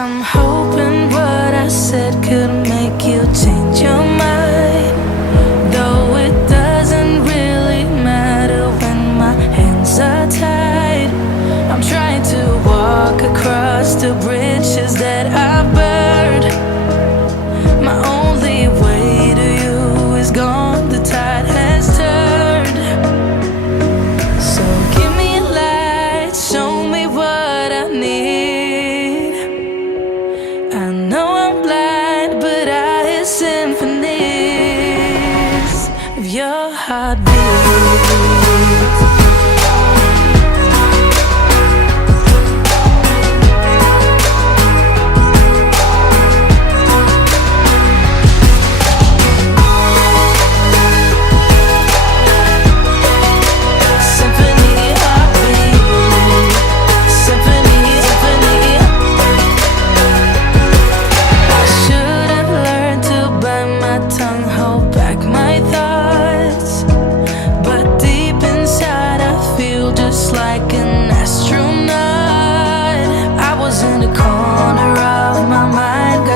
I'm hoping what I said could make you change your mind, though it doesn't really matter when my hands are tied. I'm trying to walk across the bridges that I've burned. My only way to you is gone, the tide has turned. So give me a light, show me what I need. I know I'm blind, but I hear symphonies of your heartbeat.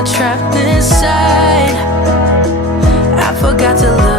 Trapped inside, I forgot to look